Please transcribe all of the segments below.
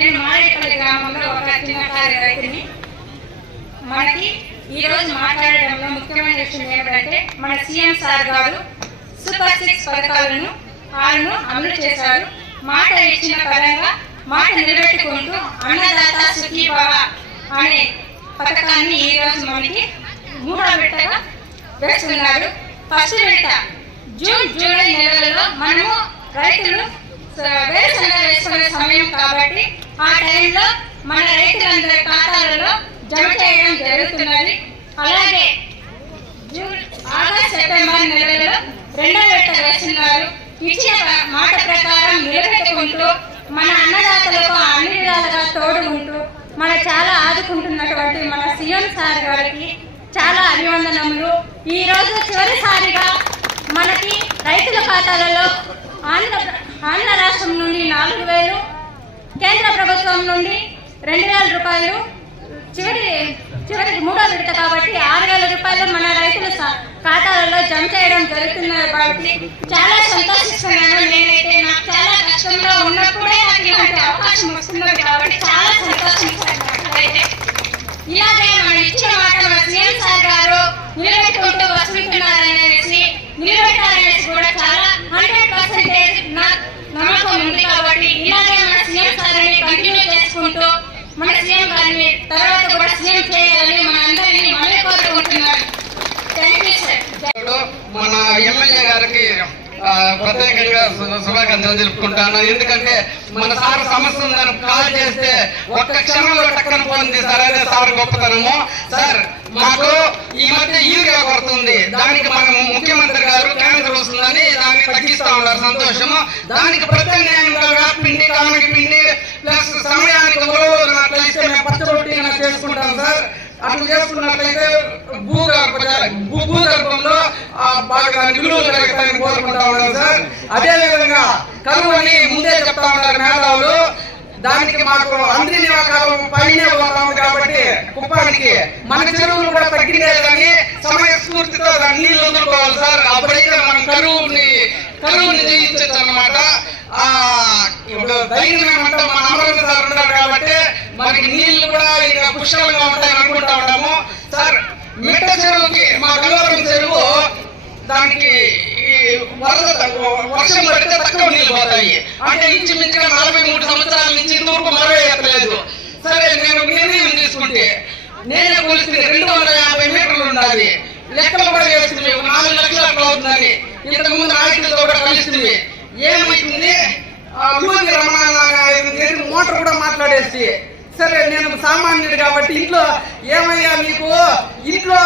నేను మారేపల్లి గ్రామంలో ఒక చిన్నకారు రైతుని. మనకి ఈ రోజు మాట్లాడడంలో ముఖ్యమైన విషయం ఏమిటంటే మన సీఎం సార్ గారు సూపర్ 6 పథకాలను అమలు చేశారు. మాట ఇచ్చిన పరంగా మాట నిలబెట్టుకుంటూ అన్నదాత సుఖీభవ అనే పథకాన్ని ఈ రోజు మనకి 3వ విడతగా వేస్తున్నారు. ఫస్ట్ విడత జూన్ జూలై నెలలలో మనము రైతులు వేరుశనగ వేసుకునే సమయం కాబట్టి ఆ టైంలో మన రైతులందరి ఖాతాలలో జమ చేయడం జరుగుతున్నది. అలాగే ఆగస్టు సెప్టెంబర్ నెలలో 2వ విడత వేస్తున్నారు. ఇచ్చిన మాట ప్రకారం నిలబెట్టుకుంటూ మన అన్నదాతలకు అన్ని విధాలుగా తోడుకుంటూ మన చాలా ఆదుకుంటున్నటువంటి మన సీఎం సార్ గారికి చాలా అభివందనములు. ఈ రోజు చివరిసారిగా మనకి రైతుల ఖాతాలలో ఆంధ్ర రాష్ట్రం నుండి 4,000, కేంద్ర ప్రభుత్వం నుండి 2,000 రూపాయలు, చివరికి 3వ విడత కాబట్టి 6,000 రూపాయలు మన రైతుల ఖాతాలలో జమ చేయడం జరుగుతున్నది కాబట్టి చాలా సంతోషిస్తున్నాను. నేనైతే నాకు చాలా కష్టంలో ఉన్నప్పుడే నాకు ఇలాంటి అవకాశం వస్తున్నది కాబట్టి చాలా సంతోషిస్తున్నాను. ఇలాగే మన ఇచ్చిన మాట మన సీఎం సార్ గారు నిలబెట్టుకుంటూ వస్తుంటున్నారనేసి నిలబెట్టాలనేసి కూడా చాలా 100% నమ్మకం ఉంది కాబట్టి ఇలాగే మన సీఎం సార్ని కంటిన్యూ చేసుకుంటూ మన సీఎం గారిని తర్వాత కూడా సీఎం చేయాలని మన అందరినీ మనమే కోరుకుంటున్నాను. Thank you sir. మన ఎమ్మెల్యే గారికి ప్రత్యేకంగా శుభాకాంక్షలు తెలుపుకుంటాను. ఎందుకంటే మన సార్ సమస్య ఉందని కాల్ చేస్తే ఒక్క క్షణంలో టక్కన పోయింది సార్. అదే సార్ గొప్పతనము. సార్ మాకు ఈ మధ్య యూరియా కొడుతుంది, దానికి మనం ముఖ్యమంత్రి గారు క్యాన్సర్ వస్తుందని దాన్ని తగ్గిస్తా ఉన్నారు, సంతోషము. దానికి ప్రత్యామ్నాయంగా పిండి కామకి పిండి ప్లస్ సమయానికి ఉరవనట్లయితే మేము పచ్చరొట్టి చేసుకుంటాం సార్. అట్లా చేసుకున్నట్లయితే భూగర్భంలో బాగా నిలువలు పెరుగుతాయని కోరుకుంటా ఉన్నాం సార్. అదే విధంగా కరువు అని ముందే చెప్తా ఉన్నారు మేధావులు. దానికి మాకు అందరి కాలం పైనే పోతా ఉంది కాబట్టి కుప్పానికి మన చెరువులు కూడా తగ్గిందే కానీ సమయస్ఫూర్తితో నీళ్లు వదులుకోవాలి సార్. అప్పుడైతే మనం కరువుని జయించచ్చు అన్నమాట. ఇప్పుడు ధైర్యం ఏమంటే మన అమరావతి సార్ ఉన్నారు కాబట్టి మనకి నీళ్లు కూడా ఇంకా పుష్కలంగా ఉంటాయని అనుకుంటా ఉన్నాము సార్. మిట్ట చెరువుకి మా గంగవరం చెరువు దానికి వర్షం పడితే తక్కువ నీళ్లు పోతాయి. అంటే ఇంచుమించుగా 43 సంవత్సరాల నుంచి ఇంతవరకు మరో ఎత్తలేదు. సరే నేను నిర్ణయం తీసుకుంటే నేనే కొలిస్తే 250 మీటర్లు ఉండాలి. లెక్కలు కూడా వేస్తుంది 4 లక్షలు అట్లా అవుతుందని. ఇంతకు ముందు నాయకులతో కూడా కలిసింది. ఏమైతుంది మోటార్ కూడా మాట్లాడేసి సరే నేను సామాన్యుడు కాబట్టి ఇంట్లో ఏమయ్యా నీకు ఇంట్లో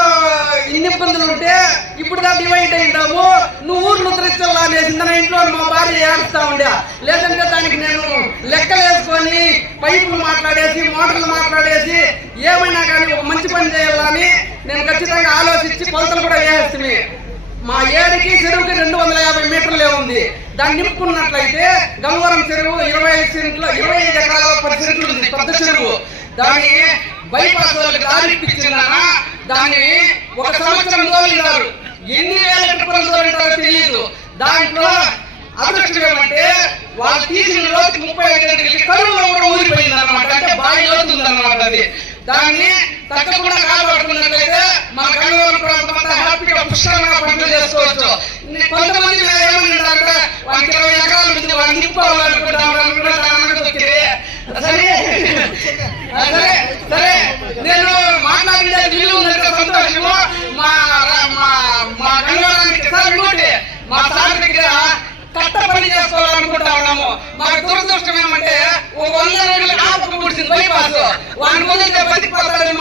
ఇన్ని ఇబ్బందులు ఉంటే ఇప్పుడు డివైడ్ అయింటాము, నువ్వు ఊర్లు ఉత్తరించాలా అనేసి నా ఇంట్లో మా భార్య ఏడుస్తా ఉండే. లేదంటే దానికి నేను లెక్కలు వేసుకొని పైపులు మాట్లాడేసి మోటార్లు మాట్లాడేసి ఏమైనా కానీ ఒక మంచి పని చేయాలని నేను ఖచ్చితంగా ఆలోచించి కొలతలు కూడా వేస్తుంది. మా ఏడికి చెరువుకి 250 మీటర్లే ఉంది. దాన్ని నింపుకున్నట్లయితే గంగవరం చెరువు 25 ఎకరాల 10 సెంట్లు ఉంది, పెద్ద చెరువు. దాన్ని బైపాస్ వాళ్ళకి దారిపించిన దాన్ని 1 సంవత్సరం తోలినారు. ఎన్ని వేల ట్రిప్పులు తోలినారో తెలియదు. దాంట్లో అదృష్టం ఏమంటే వాళ్ళు తీసిన రోజుకి 35 గంటలకి కరువులో కూడా ఊరిపోయింది అనమాట. అంటే బాగా అవుతుంది అనమాట. అది దాన్ని తగ్గకుండా కాపాడుకున్నట్లయితే మన గంగవరం ప్రాంతం అంతా హ్యాపీగా పుష్కలంగా పంటలు చేసుకోవచ్చు. కొంతమంది ఏమన్నారంటే వాళ్ళకి 20 ఎకరాలు ఉంది, వాళ్ళు నింపుకోవాలనుకుంటాం. సరే సరే నేను మాట్లాడిన వీలు ఉందంటే సంతోషము. మా గంగవరానికి సార్ మా సార్ దగ్గర కట్ట పని చేసుకోవాలనుకుంటా ఉన్నాము. మాకు దురదృష్టం ఏమంటే 100 రోజులు ఆపకు పుడిచింది బైపాస్. వాడిని ముందు బతికిపోతాడని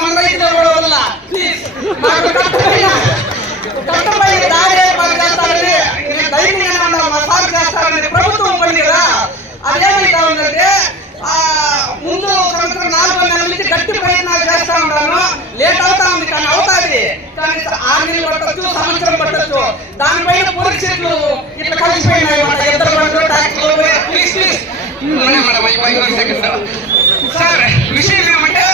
కానీ అవుతాది. కానీ 6 నెలలు పట్టొచ్చు, సంవత్సరం పట్టొచ్చు. దానిపైన పరీక్షలు ఇట్లా కలిసిపోయినాయి అన్నమాట. ఇద్దరు బండ్లు ట్రాక్టర్లు. ప్లీజ్ సార్, విషయం ఏమంటే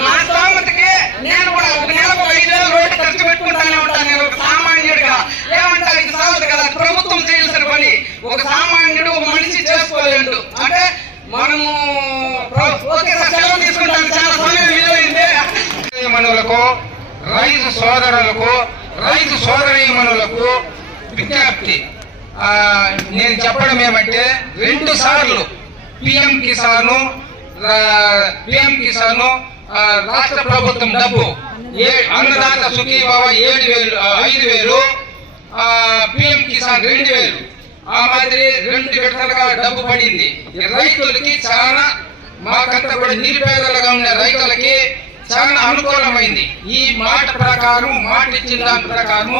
నా స్తోమతకి నేను కూడా ఒక నెలకు 5,000 రోజు ఖర్చు పెట్టుకుంటానే ఉంటాను. నేను ఒక సామాన్యుడిగా ఏమంటే అది సాగుతుంది కదా, ప్రభుత్వం చేయాల్సిన పని ఒక సామాన్యుడు ఒక మనిషి చేసుకోలేడు. అంటే మనము ఓకే సార్, సెలవు తీసుకుంటాను. చాలా సమయం విలువైంది. మనులకు, రైతు సోదరులకు, రైతు సోదరీమణులకు విజ్ఞప్తి. నేను చెప్పడం ఏమంటే 2 సార్లు పిఎం కిసాను రాష్ట్ర ప్రభుత్వం డబ్బు అన్నదాత సుఖీభావ 5,000, పిఎం కిసాన్ 2,000 ఆ మాదిరి 2 విడతలుగా డబ్బు పడింది. రైతులకి చాలా, మాకంతా కూడా నిరుపేదలుగా ఉన్న రైతులకి చాలా అనుకూలమైంది. ఈ మాట ప్రకారం, మాట ఇచ్చిన దాని ప్రకారం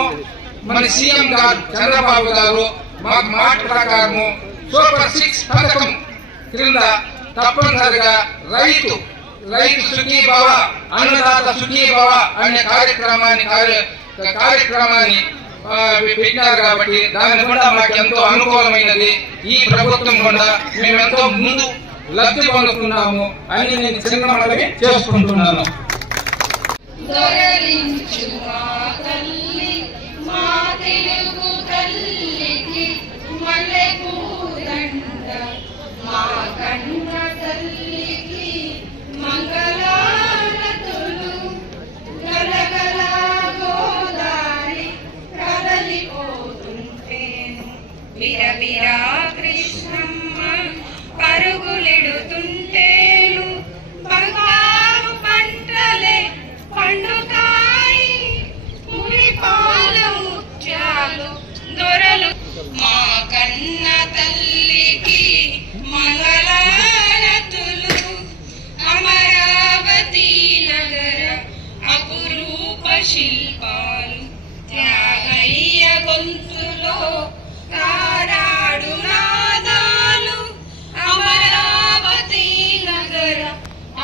మన సీఎం గారు చంద్రబాబు గారు మాకు మాట ప్రకారము సూపర్ 6 పథకం క్రింద తప్పనిసరిగా రైతు సుఖీభవ, అన్నదాత సుఖీభవ అనే కార్యక్రమాన్ని పెట్టినారు. కాబట్టి దాని కూడా మాకు ఎంతో అనుకూలమైనది. ఈ ప్రభుత్వం కూడా మేమెంతో ముందు లబ్ధి పొందుతున్నాము అని నేను చిన్న మనవి చేసుకుంటున్నాను. విరవిరా కృష్ణమ్మ పరుగులెడుతుంటేను బంగారు పంటలే పండుతాయి, మురిపాల ముత్యాలు దొరలు. మా కన్న తల్లికి మంగళారతులు. అమరావతి నగర అపురూప శిల్పాలు త్యాగయ్య గొంతులో కారాడు నాదాలు. అమరావతి నగర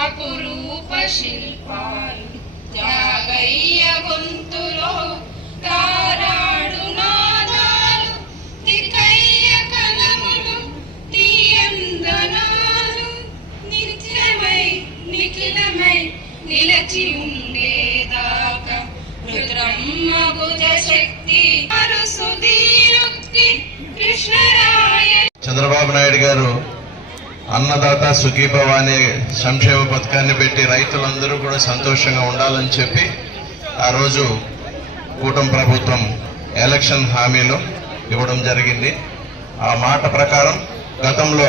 అపురూప శిల్పాలు త్యాగయ్య గొంతులో కారాడు నాదాలు. తికయ్య కలములు తీయందనాలు నిత్యమై నిఖిలమై నిలచి ఉండేదాకా రుద్రమ్మ భుజ శక్తి చంద్రబాబు నాయుడు గారు అన్నదాత సుఖీభవ అనే సంక్షేమ పథకాన్ని పెట్టి రైతులందరూ కూడా సంతోషంగా ఉండాలని చెప్పి ఆ రోజు కూటమి ప్రభుత్వం ఎలక్షన్ హామీలో ఇవ్వడం జరిగింది. ఆ మాట ప్రకారం గతంలో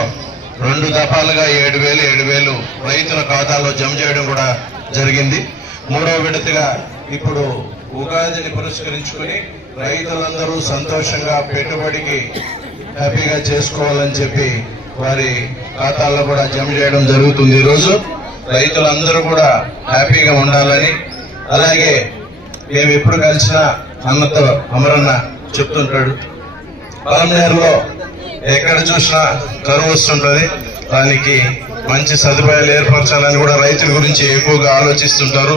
2 దఫాలుగా 7,000 రైతుల ఖాతాలో జమ చేయడం కూడా జరిగింది. 3వ విడతగా ఇప్పుడు ఉగాదిని పురస్కరించుకుని రైతులందరూ సంతోషంగా పెట్టుబడికి హ్యాపీగా చేసుకోవాలని చెప్పి వారి ఖాతాల్లో కూడా జమ చేయడం జరుగుతుంది. ఈరోజు రైతులందరూ కూడా హ్యాపీగా ఉండాలని, అలాగే మేము ఎప్పుడు కలిసినా అన్నతో అమరన్న చెప్తుంటాడు, పలమనేరులో ఎక్కడ చూసినా కరువు వస్తుంటది, దానికి మంచి సదుపాయాలు ఏర్పరచాలని కూడా రైతుల గురించి ఎక్కువగా ఆలోచిస్తుంటారు.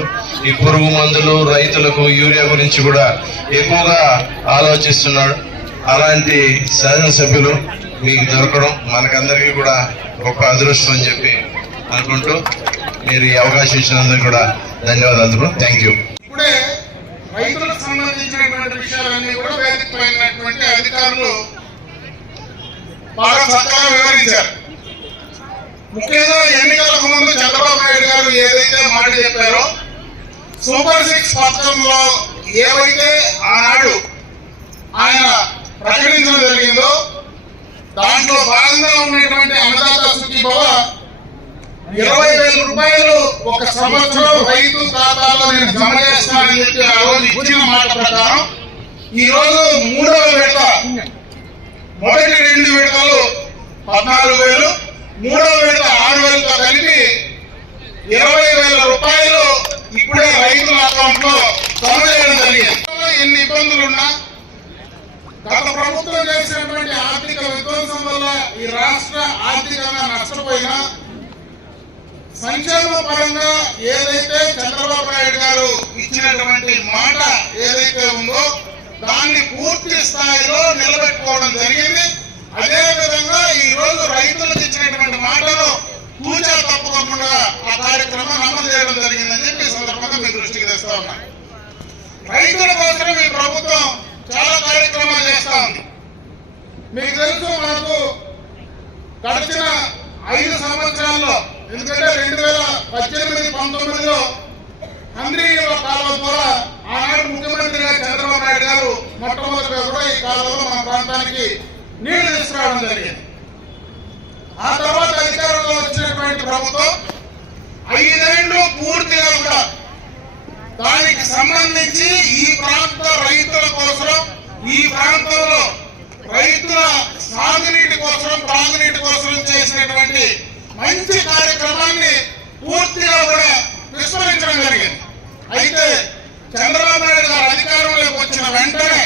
ఈ పురుగు మందులు, రైతులకు యూరియా గురించి కూడా ఎక్కువగా ఆలోచిస్తున్నాడు. అలాంటి శాసనసభ్యులు మీకు దొరకడం మనకందరికీ కూడా గొప్ప అదృష్టం అని చెప్పి అనుకుంటూ మీరు ఈ అవకాశం ఇచ్చినందుకు కూడా ధన్యవాదాలు. Thank you. ఇప్పుడే రైతులకు సంబంధించినటువంటి విషయాలన్నీ కూడా వేదికమైనటువంటి అధికారులు బాగా చక్కగా వివరించారు. ముఖ్యంగా ఎన్నికలకు ముందు చంద్రబాబు నాయుడు గారు ఏదైతే మాట చెప్పారో, సూపర్ 6 పథకంలో ఏవైతే ఆనాడు ఆయన ప్రకటించడం జరిగిందో దాంట్లో భాగంగా ఉన్నటువంటి అన్నదాత సుఖీభవ 20,000 రూపాయలు ఒక సంవత్సరం రైతు ఖాతాలో నేను జమ చేస్తానని చెప్పి ఆ రోజు ఇచ్చిన మాట ప్రకారం ఈ రోజు 3వ విడత, మొదటి 2 విడతలు 14,000, 3వ విడత 6,000తో కలిపి 20,000 రూపాయలు ఇప్పుడే రైతుల అకౌంట్ లో జమ చేయడం జరిగింది. ఎన్ని ఇబ్బందులున్నా, గత ప్రభుత్వం చేసినటువంటి ఆర్థిక విధ్వంసం వల్ల ఈ రాష్ట్ర ఆర్థికంగా నష్టపోయినా సంక్షేమ పరంగా ఏదైతే చంద్రబాబు నాయుడు గారు ఇచ్చినటువంటి మాట ఏదైతే ఉందో దాన్ని పూర్తి స్థాయిలో నిలబెట్టుకోవడం జరిగింది. అదే విధంగా ఈ రోజు రైతులకు ఇచ్చినటువంటి మాటను పూజ తప్పకుండా ఆ కార్యక్రమం అమలు చేయడం జరిగిందని చెప్పి ఈ సందర్భంగా మీ దృష్టికి తెస్తా ఉన్నా. రైతుల కోసం ఈ ప్రభుత్వం చాలా కార్యక్రమాలు చేస్తా ఉంది. మీకు తెలుసు, మనకు గడిచిన 5 సంవత్సరాల్లో, ఎందుకంటే 2018-19లో హంద్రీనీవా కాలువ ద్వారా ఆనాడు ముఖ్యమంత్రిగా చంద్రబాబు నాయుడు గారు మొట్టమొదటిగా కూడా ఈ కాలువలో మన ప్రాంతానికి నీళ్లు తీసుకురావడం జరిగింది. ఆ తర్వాత అధికారంలో వచ్చినటువంటి ప్రభుత్వం 5 ఏళ్లు పూర్తిగా కూడా దానికి సంబంధించి ఈ ప్రాంత రైతుల కోసం, ఈ ప్రాంతంలో రైతుల సాగునీటి కోసం, త్రాగునీటి కోసం చేసినటువంటి మంచి కార్యక్రమాన్ని పూర్తిగా కూడా విస్మరించడం జరిగింది. అయితే చంద్రబాబు నాయుడు గారు అధికారంలోకి వచ్చిన వెంటనే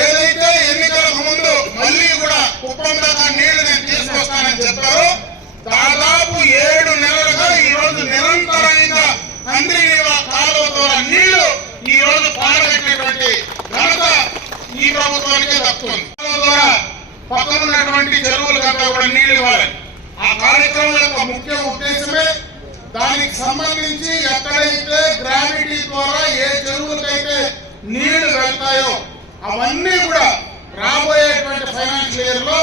ఏదైతే ఎన్నికలకు ముందు మళ్ళీ కూడా కుప్పం దాకా నీళ్లు నేను తీసుకొస్తానని చెప్పారో, దాదాపు 7 నెలలుగా ఈ రోజు నిరంతరంగా హంద్రీనీవా కాలువ ద్వారా నీళ్లు ఈ రోజు పారబెట్టినటువంటి ఘనత ఈ ప్రభుత్వానికి దక్కుతుంది. కాలువ ద్వారా పక్కన ఉన్నటువంటి చెరువులకంతా కూడా నీళ్లు ఇవ్వాలి. ఆ కార్యక్రమం యొక్క ముఖ్య ఉద్దేశమే దానికి సంబంధించి ఎక్కడైతే గ్రావిటీ ద్వారా ఏ చెరువులకైతే నీళ్లు వెళ్తాయో అవన్నీ కూడా రాబోయేటువంటి ఫైనాన్షియల్ ఇయర్ లో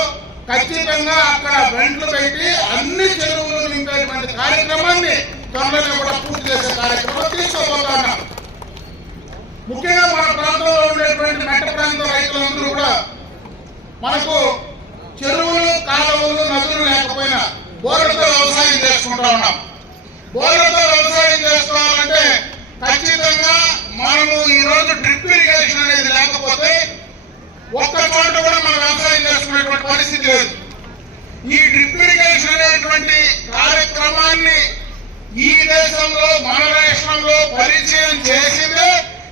ఖచ్చితంగా అక్కడ వెంట్లు పెట్టి అన్ని చెరువులు నింపేటువంటి కార్యక్రమాన్ని త్వరలో కూడా పూర్తి చేసే కార్యక్రమం తీసుకోబోతున్నాం. ముఖ్యంగా మన ప్రాంతంలో ఉండేటువంటి మెట్ట ప్రాంత రైతులందరూ కూడా మనకు చెరువులు, కాలువలు, నదులు లేకపోయినా బోర్లతో వ్యవసాయం చేసుకుంటా ఉన్నాం. బోర్లతో వ్యవసాయం చేసుకోవాలంటే ఖచ్చితంగా మనము ఈ రోజు డ్రిప్ ఇరిగేషన్ అనేది లేకపోతే ఒక్క చోట కూడా మనం వ్యవసాయం చేసుకునేటువంటి పరిస్థితి లేదు. ఈ డ్రిప్ ఇరిగేషన్ అనేటువంటి కార్యక్రమాన్ని ఈ దేశంలో, మన రాష్ట్రంలో పరిచయం చేసిందే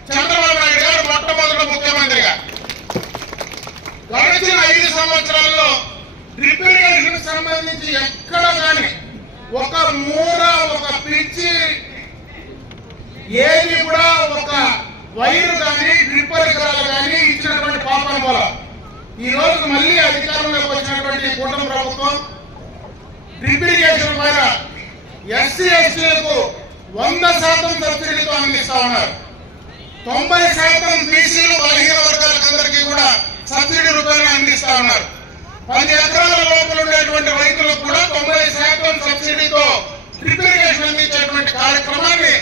చంద్రబాబు నాయుడు గారు మొట్టమొదటి ముఖ్యమంత్రిగా. గడిచిన 5 సంవత్సరాల్లో డ్రిప్ ఇరిగేషన్ సంబంధించి ఎక్కడ కానీ ఒక మూర, ఒక పిచ్చి, ఏది కూడా ఒక వైరు కానీ డ్రిప్ పరికరాలు కానీ ఇచ్చినటువంటి పాపన వల్ల ఈ రోజు మళ్ళీ అధికారంలోకి వచ్చినటువంటి కూటమి ప్రభుత్వం డ్రిప్ ఇరిగేషన్ పైన ఎస్సీ ఎస్టీలకు 100% సబ్సిడీతో అందిస్తా ఉన్నారు. 90% బీసీలు, బలహీన వర్గాలకందరికీ కూడా సబ్సిడీ రూపాయలు అందిస్తా ఉన్నారు. 10 ఎకరాల లోపల ఉండేటువంటి రైతులకు కూడా 90% సబ్సిడీతో డ్రిప్ ఇరిగేషన్ అందించేటువంటి కార్యక్రమాన్ని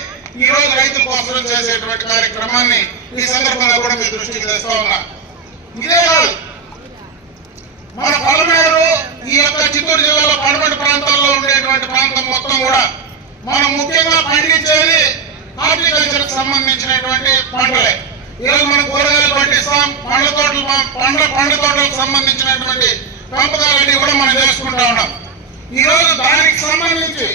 ఈ రోజు రైతుల కోసం చేసేటువంటి కార్యక్రమాన్ని ఈ సందర్భంగా కూడా మీ దృష్టికి తెస్తా ఉన్నా. ఇదే కాదు, మన పలమేరు, ఈ యొక్క చిత్తూరు జిల్లాలో పడమటి ప్రాంతాల్లో ఉండేటువంటి ప్రాంతం మొత్తం కూడా మనం ముఖ్యంగా పండించేది హార్టికల్చర్ కి సంబంధించినటువంటి పంటలే. ఈరోజు మనం కూరగాయలు పండిస్తాం, పండ్ల తోటలకు సంబంధించినటువంటి పెంపకాలన్నీ కూడా మనం చేసుకుంటా ఉన్నాం. ఈ రోజు దానికి సంబంధించి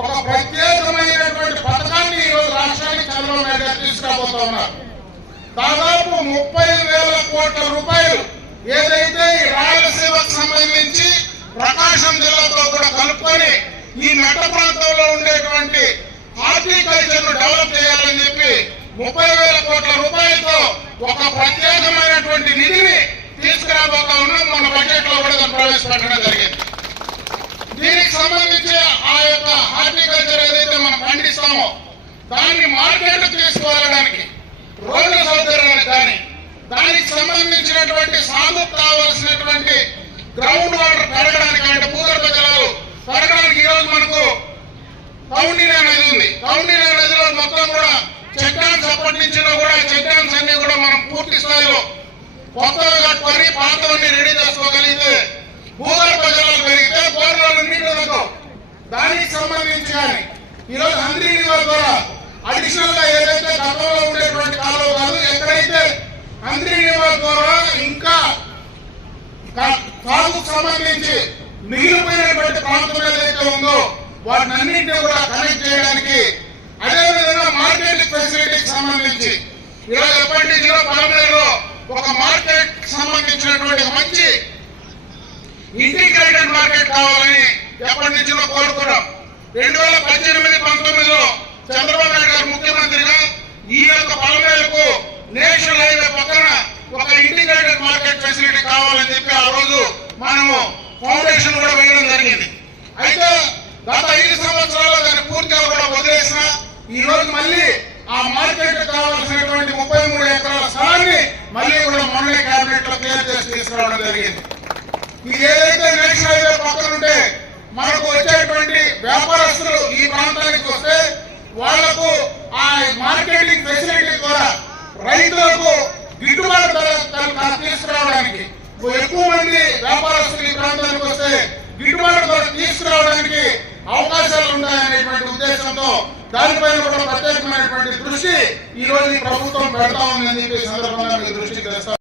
ఒక ప్రత్యేకమైనటువంటి పథకాన్ని ఈ రోజు రాష్ట్రానికి చంద్రబాబు నాయుడు గారు తీసుకురాబోతా ఉన్నారు. దాదాపు 30,000 కోట్ల రూపాయలు ఏదైతే ఈ రాయలసీమకు సంబంధించి ప్రకాశం జిల్లాతో కూడా కలుపుకొని ఈ మెట్ట ప్రాంతంలో ఉండేటువంటి హార్టికల్చర్ ను డెవలప్ చేయాలని చెప్పి 30,000 కోట్ల రూపాయలతో ఒక ప్రత్యేకమైనటువంటి నిధిని తీసుకురాబోతా ఉన్నాం. మన బడ్జెట్ లో కూడా ప్రవేశపెట్టడం జరిగింది. దీనికి సంబంధించి ఆ యొక్క హార్టికల్చర్ ఏదైతే మనం పండిస్తామో దాన్ని మార్కెట్ తీసుకువెళ్ళడానికి, రోడ్ల సౌకర్యానికి కానీ, దానికి సంబంధించినటువంటి సాగుకు కావాల్సినటువంటి గ్రౌండ్ వాటర్ పెరగడానికి, అంటే భూగర్భ జలాలు పెరగడానికి ఈరోజు మనకు కౌండిన్య నది ఉంది. కౌండిన్య నదిలో మొత్తం కూడా చెక్ డ్యామ్స్ అప్పటి నుంచి కూడా చెక్ డ్యామ్స్ అన్ని కూడా మనం పూర్తి స్థాయిలో కొత్తగా కట్టుకొని పాతవన్నీ రెడీ చేసుకోగలిగితే భూగర్భ జలాలు పెరిగితే బోర్లలో నీళ్లు తగ్గవు. దానికి సంబంధించి కానీ ఈరోజు హంద్రీనీవా ద్వారా అడిషనల్ గా ఏదైతే గతంలో ఉండేటువంటి కాలువ కాదు, ఎక్కడైతే హంద్రీనీవా ద్వారా ఇంకా సాగుకు సంబంధించి మిగిలిపోయినటువంటి ప్రాంతం ఏదైతే ఉందో వాటిని అన్నింటినీ కూడా కనెక్ట్ చేయడానికి, అదేవిధంగా మార్కెట్ ఫెసిలిటీకి సంబంధించి ఈరోజు ఎప్పటిలో పలమేరులో ఒక మార్కెట్ సంబంధించినటువంటి మంచి ఇంటిగ్రేటెడ్ మార్కెట్ కావాలని ఎప్పటి నుంచో కోరుకున్నాం. 2018-19లో చంద్రబాబు నాయుడు గారు ముఖ్యమంత్రిగా ఈ యొక్క పలమేలకు నేషనల్ హైవే పక్కన ఒక ఇంటిగ్రేటెడ్ మార్కెట్ ఫెసిలిటీ కావాలని చెప్పి ఆ రోజు మనము ఫౌండేషన్ కూడా వేయడం జరిగింది. అయితే గత 5 సంవత్సరాల్లో దాన్ని పూర్తిగా కూడా వదిలేసిన ఈ రోజు మళ్ళీ ఆ మార్కెట్ కావాల్సినటువంటి 33 ఎకరాల స్థలాన్ని మళ్ళీ కూడా మొన్న కేబినెట్ లో క్లియర్ చేసి తీసుకురావడం జరిగింది. ఇది ఏదైతే నేషనల్ హైవే పక్కన ఉంటే మనకు వచ్చేటువంటి వ్యాపారస్తులు ఈ ప్రాంతానికి వస్తే వాళ్లకు ఆ మార్కెటింగ్ ఫెసిలిటీ ద్వారా రైతులకు గిట్టుబాటు ధర తీసుకురావడానికి ఎక్కువ మంది వ్యాపారస్తులు ఈ ప్రాంతానికి వస్తే గిట్టుబాటు ధర తీసుకురావడానికి అవకాశాలు ఉన్నాయనేటువంటి ఉద్దేశంతో దానిపైన కూడా ప్రత్యేకమైనటువంటి దృష్టి ఈ రోజు ఈ ప్రభుత్వం పెడతా ఉందని చెప్పి సందర్భంగా మీకు దృష్టికి తెస్తా